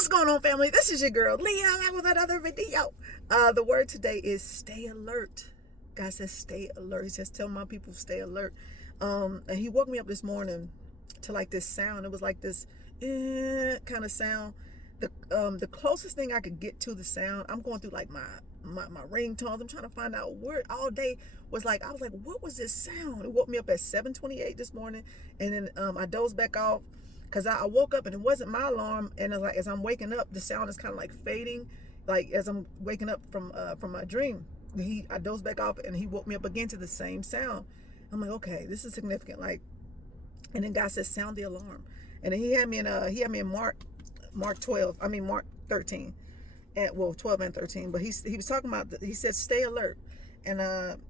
What's going on, family? This is your girl Leah back with another video. The word today is stay alert. God says stay alert. He says tell my people stay alert. And he woke me up this morning to like this sound. It was like this kind of sound. The closest thing I could get to the sound, I'm going through like my ringtones. I'm trying to find out where all day was like. I was like, what was this sound? It woke me up at 7:28 this morning, and then I dozed back off. Because I woke up and it wasn't my alarm, and like as I'm waking up, the sound is kind of like fading, like as I'm waking up from my dream. I dozed back off, and he woke me up again to the same sound. I'm like, okay, this is significant. Like, and then God says, sound the alarm, and then he had me in Mark 12. I mean Mark 13, and well 12 and 13. But he was talking about he said stay alert, and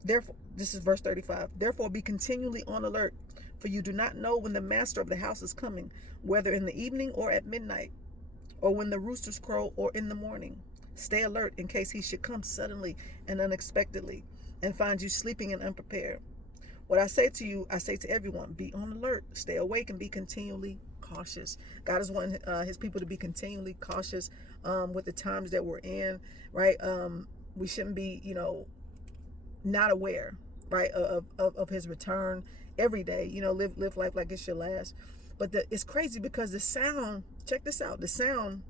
therefore this is verse 35. Therefore be continually on alert, for you do not know when the master of the house is coming, whether in the evening or at midnight, or when the roosters crow or in the morning. Stay alert in case he should come suddenly and unexpectedly and find you sleeping and unprepared. What I say to you, I say to everyone, be on alert, stay awake, and be continually cautious. God is wanting his people to be continually cautious with the times that we're in, right? We shouldn't be, not aware, right, of his return every day. Live life like it's your last. But it's crazy because the sound, check this out, the sound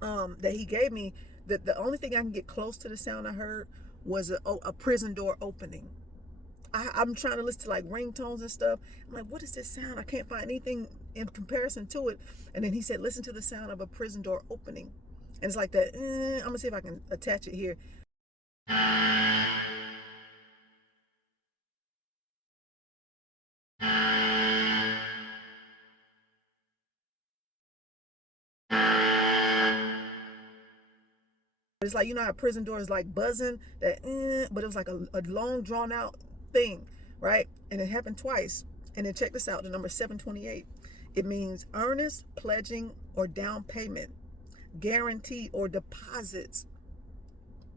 that he gave me, the only thing I can get close to the sound I heard was a prison door opening. I'm trying to listen to like ringtones and stuff. I'm like, what is this sound? I can't find anything in comparison to it. And then he said, listen to the sound of a prison door opening. And it's like that. I'm gonna see if I can attach it here. It's like, how a prison door is like buzzing, but it was like a long drawn out thing, right? And it happened twice. And then check this out, the number 728. It means earnest, pledging, or down payment, guarantee, or deposits.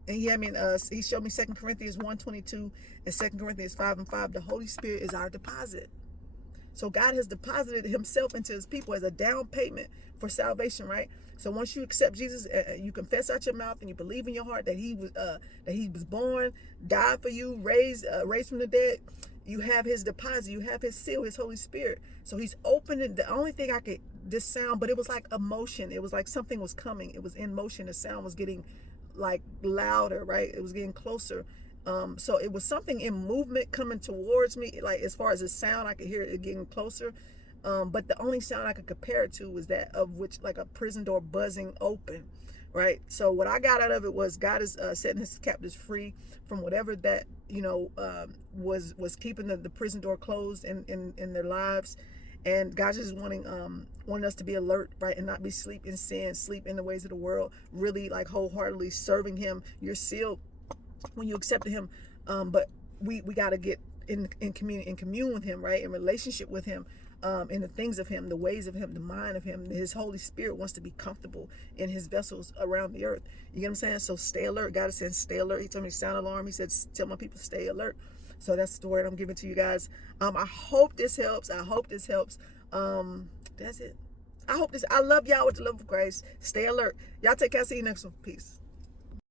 And he showed me 2 Corinthians 1:22 and 2 Corinthians 5:5. The Holy Spirit is our deposit. So God has deposited himself into his people as a down payment for salvation, right? So once you accept Jesus, you confess out your mouth and you believe in your heart that he was born, died for you, raised from the dead, you have his deposit, you have his seal, his Holy Spirit. So he's opening. The only thing this sound, but it was like emotion. It was like something was coming. It was in motion. The sound was getting like louder, right? It was getting closer. So it was something in movement coming towards me. Like as far as the sound, I could hear it getting closer. But the only sound I could compare it to was that of which like a prison door buzzing open, right? So what I got out of it was God is setting his captives free from whatever that was keeping the prison door closed in their lives. And God's just wanting us to be alert, right, and not be sleep in sin, sleep in the ways of the world, really like wholeheartedly serving him. You're sealed when you accepted him, but we got to get in commune with him, right, in relationship with him, in the things of him, the ways of him, the mind of him. His Holy Spirit wants to be comfortable in his vessels around the earth. You get what I'm saying? So stay alert. God is saying stay alert. He told me sound alarm. He said tell my people stay alert. So that's the word I'm giving to you guys. I hope this helps. That's it. I love y'all with the love of Christ. Stay alert. Y'all take care. See you next one. Peace.